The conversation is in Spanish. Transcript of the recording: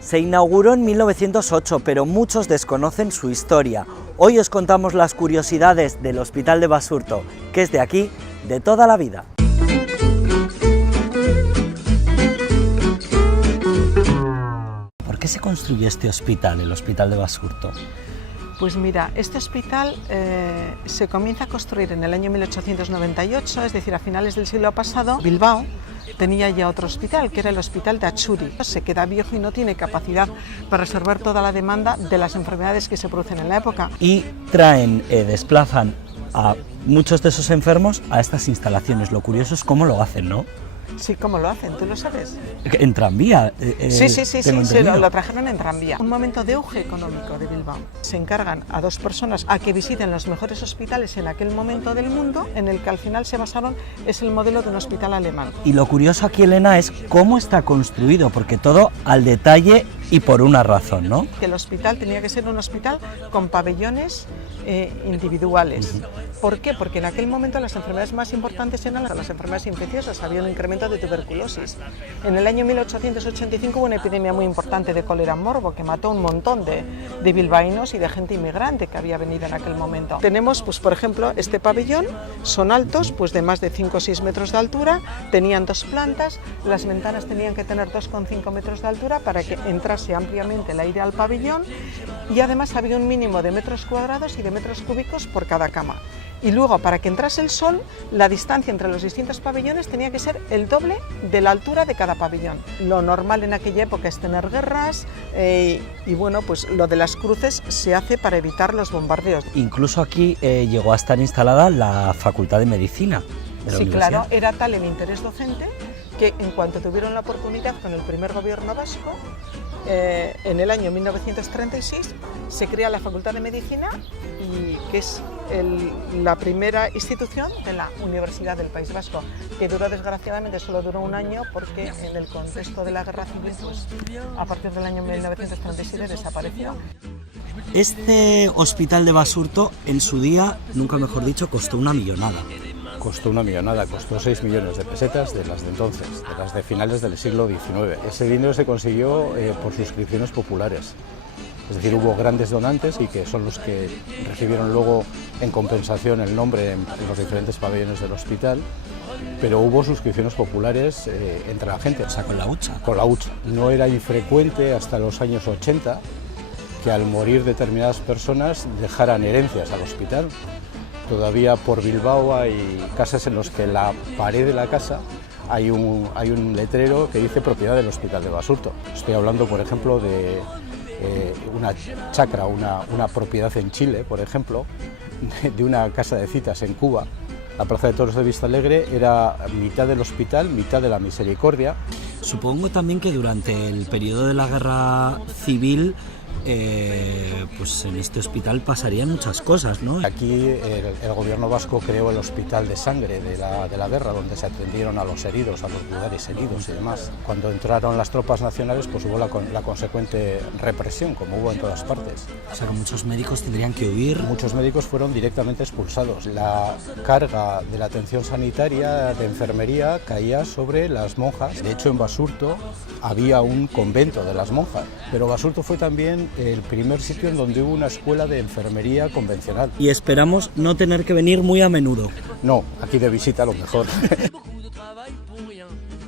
Se inauguró en 1908, pero muchos desconocen su historia. Hoy os contamos las curiosidades del Hospital de Basurto, que es de aquí, de toda la vida. ¿Por qué se construyó este hospital, el Hospital de Basurto? Pues mira, este hospital se comienza a construir en el año 1898, es decir, a finales del siglo pasado. Bilbao tenía ya otro hospital, que era el Hospital de Atxuri. Se queda viejo y no tiene capacidad para resolver toda la demanda de las enfermedades que se producen en la época. Y desplazan a muchos de esos enfermos a estas instalaciones. Lo curioso es cómo lo hacen, ¿no? Sí, ¿cómo lo hacen? ¿Tú lo sabes? En tranvía. Sí, lo trajeron en tranvía. Un momento de auge económico de Bilbao. Se encargan a dos personas a que visiten los mejores hospitales en aquel momento del mundo, en el que al final se basaron, es el modelo de un hospital alemán. Y lo curioso aquí, Elena, es cómo está construido, porque todo al detalle y por una razón, ¿no? Que el hospital tenía que ser un hospital con pabellones individuales. ¿Por qué? Porque en aquel momento las enfermedades más importantes eran las enfermedades infecciosas, había un incremento de tuberculosis. En el año 1885 hubo una epidemia muy importante de cólera morbo que mató a un montón de bilbaínos y de gente inmigrante que había venido en aquel momento. Tenemos, pues, por ejemplo, este pabellón, son altos, pues de más de 5 o 6 metros de altura, tenían 2 plantas, las ventanas tenían que tener 2,5 metros de altura para que entrase ampliamente el aire al pabellón, y además había un mínimo de metros cuadrados y de metros cúbicos por cada cama. Y luego, para que entrase el sol, la distancia entre los distintos pabellones tenía que ser el doble de la altura de cada pabellón. Lo normal en aquella época es tener guerras y bueno, pues lo de las cruces se hace para evitar los bombardeos. Incluso aquí llegó a estar instalada la Facultad de Medicina de la Universidad. Claro, era tal el interés docente que en cuanto tuvieron la oportunidad con el primer gobierno vasco, en el año 1936 se crea la Facultad de Medicina, y que es la primera institución de la Universidad del País Vasco, que duró, desgraciadamente solo duró un año, porque en el contexto de la guerra civil, pues a partir del año 1937 desapareció. Este Hospital de Basurto en su día, nunca mejor dicho, costó una millonada. Costó una millonada, costó 6 millones de pesetas de las de entonces, de las de finales del siglo XIX. Ese dinero se consiguió por suscripciones populares. Es decir, hubo grandes donantes y que son los que recibieron luego en compensación el nombre en los diferentes pabellones del hospital, pero hubo suscripciones populares entre la gente. O sea, con la hucha. Con la hucha. No era infrecuente hasta los años 80 que al morir determinadas personas dejaran herencias al hospital. Todavía por Bilbao hay casas en las que en la pared de la casa hay un letrero que dice propiedad del Hospital de Basurto. Estoy hablando, por ejemplo, de una chacra, una propiedad en Chile, por ejemplo, de una casa de citas en Cuba. La Plaza de Toros de Vistalegre era mitad del hospital, mitad de la Misericordia. Supongo también que durante el periodo de la Guerra Civil, pues en este hospital pasarían muchas cosas, ¿no? Aquí el gobierno vasco creó el hospital de sangre de la guerra, donde se atendieron a los heridos, a los lugares heridos y demás. Cuando entraron las tropas nacionales, pues hubo la consecuente represión, como hubo en todas partes. O sea, que muchos médicos tendrían que huir. Muchos médicos fueron directamente expulsados. La carga de la atención sanitaria, de enfermería, caía sobre las monjas. De hecho, en Basurto había un convento de las monjas, pero Basurto fue también el primer sitio en donde hubo una escuela de enfermería convencional. Y esperamos no tener que venir muy a menudo. No, aquí de visita a lo mejor.